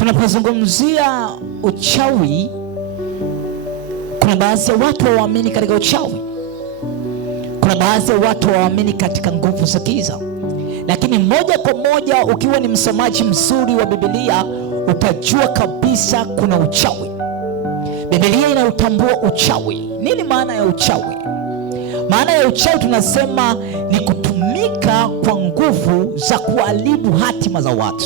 Tunapozungumzia uchawi, kuna baadhi ya watu hawaamini katika uchawi. Kuna baadhi ya watu hawaamini katika nguvu za giza. Lakini moja kwa moja, ukiwa ni msomaji mzuri wa Biblia, utajua kabisa kuna uchawi. Biblia inautambua uchawi. Nini maana ya uchawi? Maana ya uchawi tunasema ni kutumika kwa nguvu za kuharibu hatima za watu.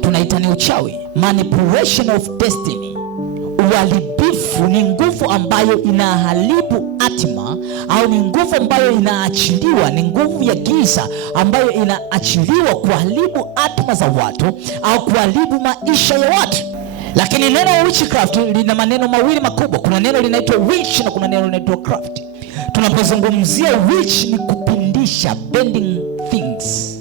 Tunaita ni uchawi, manipulation of destiny. Uharibifu ni nguvu ambayo inaharibu hatima, au ni nguvu ambayo inaachiliwa, ni nguvu ya giza ambayo inaachiliwa kuharibu hatima za watu au kuharibu maisha ya watu. Lakini neno witchcraft lina maneno mawili makubwa. Kuna neno linaitwa witch na kuna neno linaitwa craft. Tunapozungumzia witch ni kupindisha, bending things.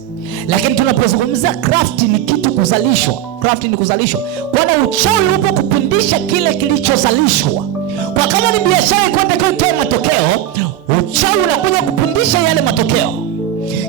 Lakini tunapozungumzia craft ni kitu kuzalishwa. Craft ni kuzalishwa. Kwani uchawi upo kupindisha kile kilichozalishwa. Kwa kama ni biashara iko inatakiwa itoe matokeo, uchawi unakuja kupindisha yale matokeo.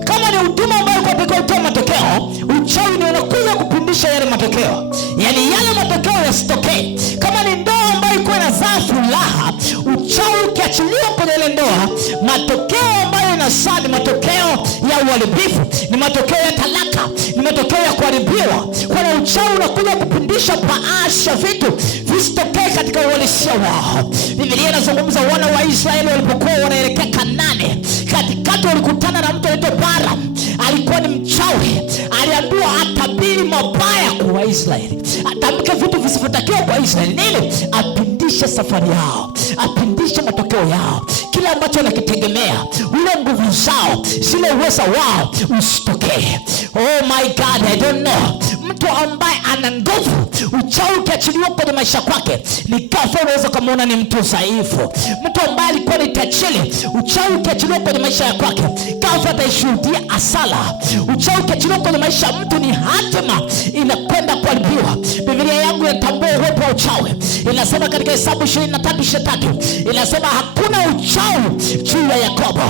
Kama ni huduma ambayo iko inatakiwa itoe matokeo, uchawi ni unakuja kupindisha yale matokeo. Yaani yale matokeo yasitokee. Kama ni ndoa ambayo iko inazaa furaha, uchawi ukiachiliwa kwenye ile ndoa, matokeo ambayo inazaa ni matokeo ya uharibifu, ni matokeo ya talaka, ni matokeo ya kuharibiwa. Kwa uchawi unakuja kupindisha baasha vitu visitokee katika uhalisia wao. Biblia inazungumza wana wa Israeli walipokuwa wanaelekea Kanaani, katikati walikutana na mtu anaitwa Balaam. Alikuwa ni mchawi. Aliambiwa atabiri mabaya kwa Waisraeli, atamke vitu visivyotakiwa kwa Israeli. Nini? Apindishe safari yao, apindishe matokeo yao, kile ambacho wanakitegemea, ule nguvu zao, zile uweza wao usitokee. Oh my God, I don't know. Mtu ambaye ana nguvu, uchawi ukiachiliwa kwenye maisha kwake, ni ghafla unaweza kumuona ni mtu dhaifu. Mtu ambaye alikuwa ni tajiri, uchawi ukiachiliwa kwenye maisha ya kwake, ghafla atashuhudia hasara. Uchawi ukiachiliwa kwenye maisha ya mtu, ni hatima inakwenda kuharibiwa. Biblia yangu inatambua uwepo wa uchawi. Inasema katika Hesabu 23:23, inasema hakuna uchawi juu ya Yakobo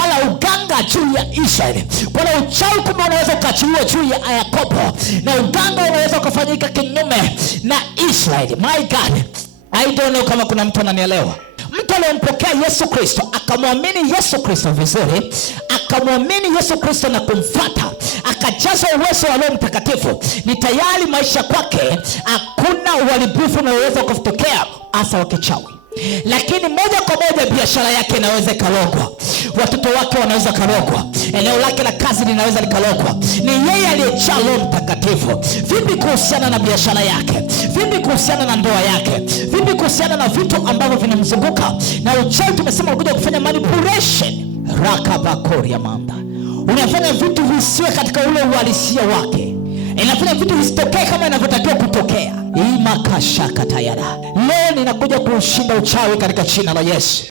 wala uganga juu ya Israeli. Kwa uchawi kumbe unaweza kuachiliwa juu ya Yakobo, na uganga unaweza kufanyika kinyume na Israeli. My God, I don't know kama kuna mtu ananielewa. Mtu aliyempokea Yesu Kristo, akamwamini Yesu Kristo vizuri, akamwamini Yesu Kristo na kumfuata, akajazwa uwezo wa Roho Mtakatifu, ni tayari maisha kwake hakuna uharibifu unaweza kutokea hasa wa kichawi. Lakini moja kwa moja biashara yake inaweza karogwa, watoto wake wanaweza karogwa, eneo lake la kazi linaweza likarogwa. Ni yeye aliyejaa Roho Mtakatifu. Vipi kuhusiana na biashara yake? Vipi kuhusiana na ndoa yake? Vipi kuhusiana na vitu ambavyo vinamzunguka? Na uchawi tumesema unakuja kufanya manipulation. Rakabakoria manda, unafanya vitu visiwe katika ule uhalisia wake, inafanya vitu visitokee kama inavyotakiwa kutokea. Imakashaka tayara. Leo ninakuja kushinda uchawi katika jina la Yesu.